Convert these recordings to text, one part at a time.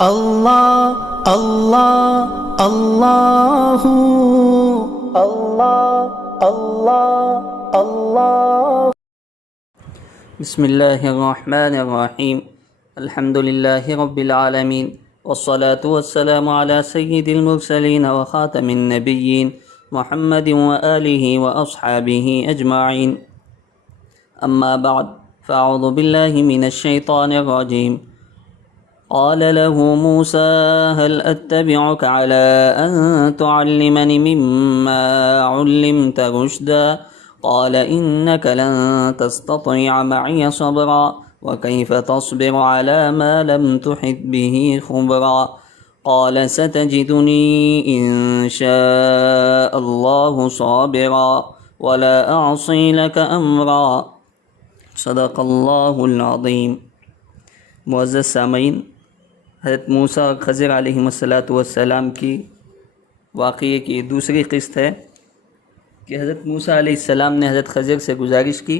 اللہ اللہ اللہ اللہ اللہ اللہ۔ بسم اللہ الرحمن الرحیم، الحمد للہ رب العالمین، والصلاة والسلام علی سید المرسلین وخاتم النبیین محمد وآلہ واصحابہ اجمعین، اما بعد فاعوذ باللہ من الشیطان الرجیم۔ قال له موسى هل أتبعك على أن تعلمني مما علمت رشدا قال إنك لن تستطيع معي صبرا وكيف تصبر على ما لم تحط به خبرا قال ستجدني إن شاء الله صابرا ولا أعصي لك أمرا۔ صدق اللہ العظیم۔ معزز سامعین، حضرت موسیٰ اور خضر علیہ السلام کی واقعے کی دوسری قسط ہے کہ حضرت موسیٰ علیہ السلام نے حضرت خضر سے گزارش کی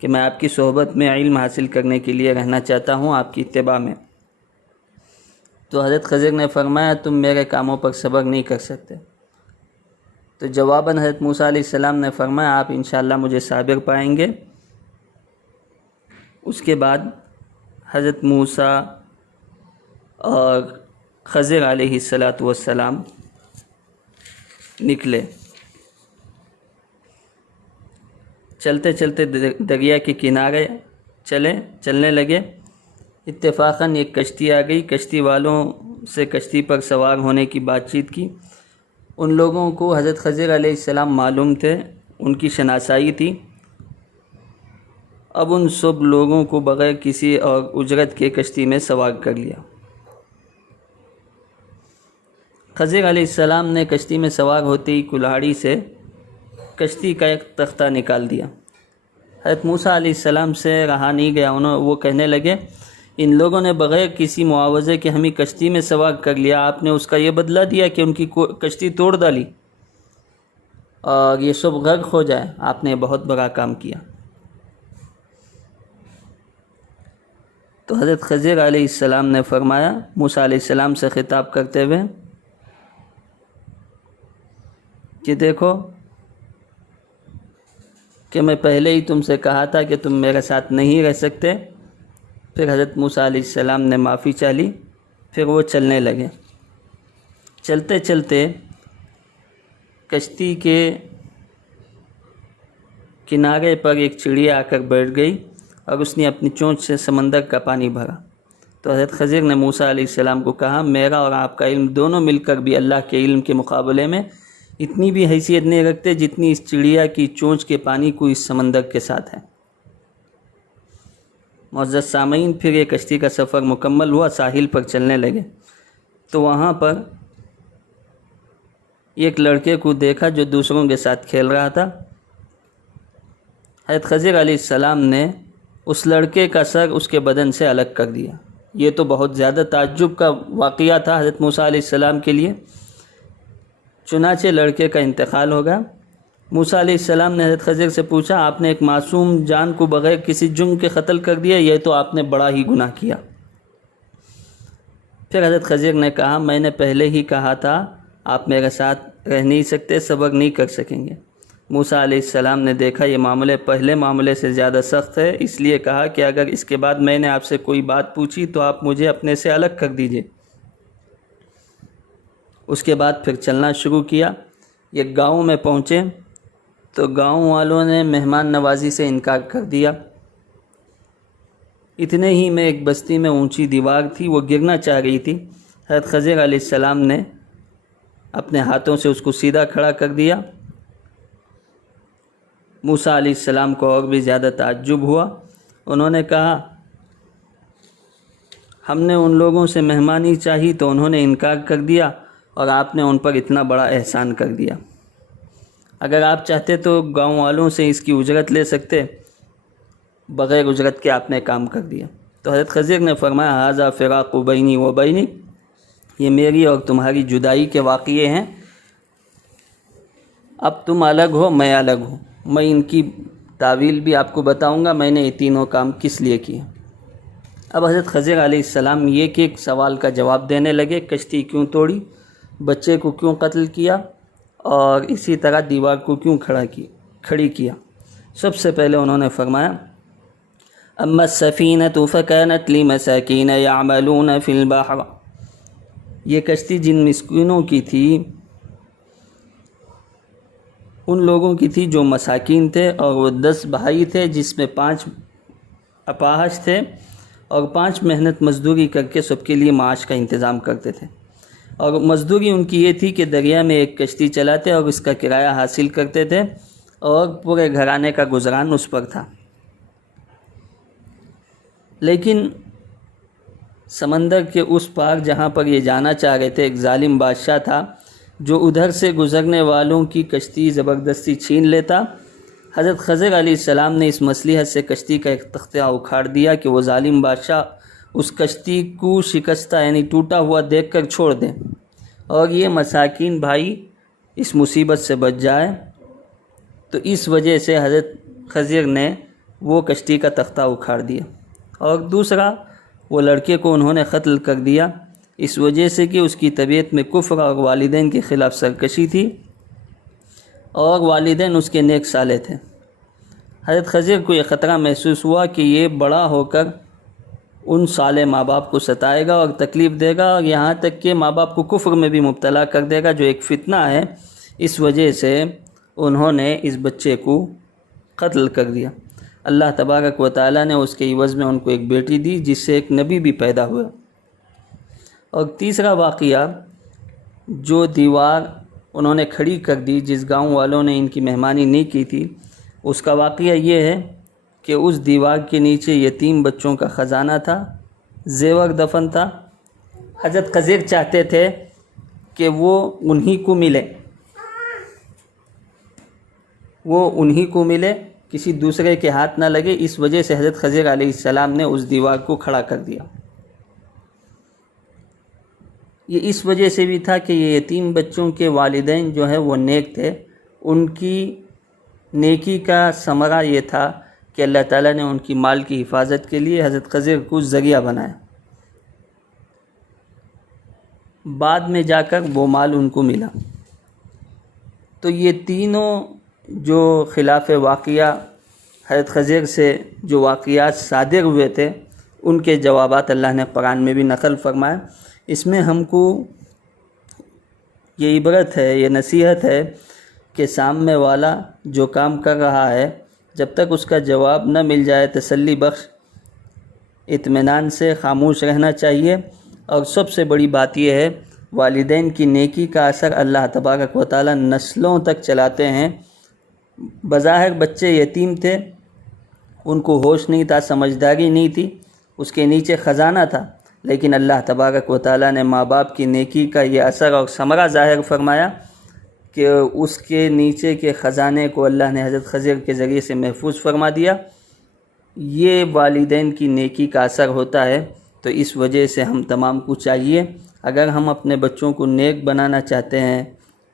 کہ میں آپ کی صحبت میں علم حاصل کرنے کے لیے رہنا چاہتا ہوں، آپ کی اتباع میں۔ تو حضرت خضر نے فرمایا تم میرے کاموں پر صبر نہیں کر سکتے۔ تو جواباً حضرت موسیٰ علیہ السلام نے فرمایا آپ انشاءاللہ مجھے صابر پائیں گے۔ اس کے بعد حضرت موسیٰ اور خضر علیہ السلام نکلے، چلتے چلتے دریا کے کنارے چلنے لگے۔ اتفاقاً ایک کشتی آ گئی، کشتی والوں سے کشتی پر سوار ہونے کی بات چیت کی۔ ان لوگوں کو حضرت خضر علیہ السلام معلوم تھے، ان کی شناسائی تھی۔ اب ان سب لوگوں کو بغیر کسی اور اجرت کے کشتی میں سوار کر لیا۔ خضر علیہ السلام نے کشتی میں سوار ہوتے ہی کلاہڑی سے کشتی کا ایک تختہ نکال دیا۔ حضرت موسیٰ علیہ السلام سے رہا نہیں گیا، وہ کہنے لگے ان لوگوں نے بغیر کسی معاوضے کے ہمیں کشتی میں سوار کر لیا، آپ نے اس کا یہ بدلہ دیا کہ ان کی کشتی توڑ ڈالی اور یہ سب غرق ہو جائے، آپ نے بہت بڑا کام کیا۔ تو حضرت خضر علیہ السلام نے فرمایا موسیٰ علیہ السلام سے خطاب کرتے ہوئے کہ دیکھو کہ میں پہلے ہی تم سے کہا تھا کہ تم میرے ساتھ نہیں رہ سکتے۔ پھر حضرت موسیٰ علیہ السلام نے معافی چالی، پھر وہ چلنے لگے۔ چلتے چلتے کشتی کے کنارے پر ایک چڑیا آ کر بیٹھ گئی اور اس نے اپنی چونچ سے سمندر کا پانی بھرا۔ تو حضرت خضر نے موسیٰ علیہ السلام کو کہا میرا اور آپ کا علم دونوں مل کر بھی اللہ کے علم کے مقابلے میں اتنی بھی حیثیت نہیں رکھتے جتنی اس چڑیا کی چونچ کے پانی کو اس سمندر کے ساتھ ہے۔ معزز سامعین، پھر یہ کشتی کا سفر مکمل ہوا، ساحل پر چلنے لگے تو وہاں پر ایک لڑکے کو دیکھا جو دوسروں کے ساتھ کھیل رہا تھا۔ حضرت خضر علیہ السلام نے اس لڑکے کا سر اس کے بدن سے الگ کر دیا۔ یہ تو بہت زیادہ تعجب کا واقعہ تھا حضرت موسیٰ علیہ السلام کے لیے۔ چنانچہ لڑکے کا انتقال ہو گیا۔ موسیٰ علیہ السلام نے حضرت خضر سے پوچھا آپ نے ایک معصوم جان کو بغیر کسی جرم کے قتل کر دیا، یہ تو آپ نے بڑا ہی گناہ کیا۔ پھر حضرت خضر نے کہا میں نے پہلے ہی کہا تھا آپ میرے ساتھ رہ نہیں سکتے، صبر نہیں کر سکیں گے۔ موسیٰ علیہ السلام نے دیکھا یہ معاملے پہلے معاملے سے زیادہ سخت ہے، اس لیے کہا کہ اگر اس کے بعد میں نے آپ سے کوئی بات پوچھی تو آپ مجھے اپنے سے الگ کر دیجئے۔ اس کے بعد پھر چلنا شروع کیا۔ ایک گاؤں میں پہنچے تو گاؤں والوں نے مہمان نوازی سے انکار کر دیا۔ اتنے ہی میں ایک بستی میں اونچی دیوار تھی، وہ گرنا چاہ رہی تھی۔ حضرت خضر علیہ السلام نے اپنے ہاتھوں سے اس کو سیدھا کھڑا کر دیا۔ موسیٰ علیہ السلام کو اور بھی زیادہ تعجب ہوا۔ انہوں نے کہا ہم نے ان لوگوں سے مہمانی چاہی تو انہوں نے انکار کر دیا اور آپ نے ان پر اتنا بڑا احسان کر دیا۔ اگر آپ چاہتے تو گاؤں والوں سے اس کی اجرت لے سکتے، بغیر اجرت کے آپ نے کام کر دیا۔ تو حضرت خضر نے فرمایا ھذا فراق بینی و بینک، یہ میری اور تمہاری جدائی کے واقعے ہیں، اب تم الگ ہو میں الگ ہوں۔ میں ان کی تعویل بھی آپ کو بتاؤں گا میں نے یہ تینوں کام کس لیے کیے۔ اب حضرت خضر علیہ السلام ایک ایک سوال کا جواب دینے لگے، کشتی کیوں توڑی، بچے کو کیوں قتل کیا، اور اسی طرح دیوار کو کیوں کھڑی کیا۔ سب سے پہلے انہوں نے فرمایا اما السفینۃ فکانت لمساکین یعملون فی البحر، یہ کشتی جن مسکینوں کی تھی، ان لوگوں کی تھی جو مساکین تھے، اور وہ 10 بھائی تھے جس میں 5 اپاہج تھے، اور 5 محنت مزدوری کر کے سب کے لیے معاش کا انتظام کرتے تھے، اور مزدوری ان کی یہ تھی کہ دریا میں ایک کشتی چلاتے اور اس کا کرایہ حاصل کرتے تھے، اور پورے گھرانے کا گزران اس پر تھا۔ لیکن سمندر کے اس پار جہاں پر یہ جانا چاہ رہے تھے، ایک ظالم بادشاہ تھا جو ادھر سے گزرنے والوں کی کشتی زبردستی چھین لیتا۔ حضرت خضر علیہ السلام نے اس مصلحت سے کشتی کا ایک تختہ اکھاڑ دیا کہ وہ ظالم بادشاہ اس کشتی کو شکستہ یعنی ٹوٹا ہوا دیکھ کر چھوڑ دے، اور یہ مساکین بھائی اس مصیبت سے بچ جائے۔ تو اس وجہ سے حضرت خضر نے وہ کشتی کا تختہ اکھاڑ دیا، اور دوسرا وہ لڑکے کو انہوں نے قتل کر دیا اس وجہ سے کہ اس کی طبیعت میں کفر اور والدین کے خلاف سرکشی تھی، اور والدین اس کے نیک صالح تھے۔ حضرت خضر کو یہ خطرہ محسوس ہوا کہ یہ بڑا ہو کر ان صالح ماں باپ کو ستائے گا اور تکلیف دے گا، اور یہاں تک کہ ماں باپ کو کفر میں بھی مبتلا کر دے گا، جو ایک فتنہ ہے۔ اس وجہ سے انہوں نے اس بچے کو قتل کر دیا۔ اللہ تبارک و تعالیٰ نے اس کے عوض میں ان کو ایک بیٹی دی جس سے ایک نبی بھی پیدا ہوا۔ اور تیسرا واقعہ، جو دیوار انہوں نے کھڑی کر دی جس گاؤں والوں نے ان کی مہمانی نہیں کی تھی، اس کا واقعہ یہ ہے کہ اس دیوار کے نیچے یتیم بچوں کا خزانہ تھا، زیور دفن تھا۔ حضرت خضر چاہتے تھے کہ وہ انہی کو ملے، کسی دوسرے کے ہاتھ نہ لگے، اس وجہ سے حضرت خضر علیہ السلام نے اس دیوار کو کھڑا کر دیا۔ یہ اس وجہ سے بھی تھا کہ یہ یتیم بچوں کے والدین جو ہے وہ نیک تھے، ان کی نیکی کا ثمرہ یہ تھا کہ اللہ تعالیٰ نے ان کی مال کی حفاظت کے لیے حضرت خضر کو ذریعہ بنایا، بعد میں جا کر وہ مال ان کو ملا۔ تو یہ تینوں جو خلاف واقعہ حضرت خضر سے جو واقعات صادر ہوئے تھے، ان کے جوابات اللہ نے قرآن میں بھی نقل فرمایا۔ اس میں ہم کو یہ عبرت ہے، یہ نصیحت ہے کہ سامنے والا جو کام کر رہا ہے، جب تک اس کا جواب نہ مل جائے تسلی بخش اطمینان سے خاموش رہنا چاہیے۔ اور سب سے بڑی بات یہ ہے، والدین کی نیکی کا اثر اللہ تبارک و تعالی نسلوں تک چلاتے ہیں۔ بظاہر بچے یتیم تھے، ان کو ہوش نہیں تھا، سمجھداری نہیں تھی، اس کے نیچے خزانہ تھا، لیکن اللہ تبارک و تعالی نے ماں باپ کی نیکی کا یہ اثر اور ثمرہ ظاہر فرمایا کہ اس کے نیچے کے خزانے کو اللہ نے حضرت خضر کے ذریعے سے محفوظ فرما دیا۔ یہ والدین کی نیکی کا اثر ہوتا ہے۔ تو اس وجہ سے ہم تمام کو چاہیے، اگر ہم اپنے بچوں کو نیک بنانا چاہتے ہیں،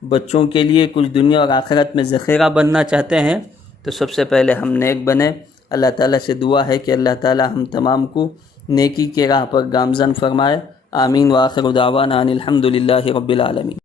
بچوں کے لیے کچھ دنیا اور آخرت میں ذخیرہ بننا چاہتے ہیں، تو سب سے پہلے ہم نیک بنیں۔ اللہ تعالیٰ سے دعا ہے کہ اللہ تعالیٰ ہم تمام کو نیکی کے راہ پر گامزن فرمائے۔ آمین۔ وآخر دعوانا ان الحمد للہ رب العالمین۔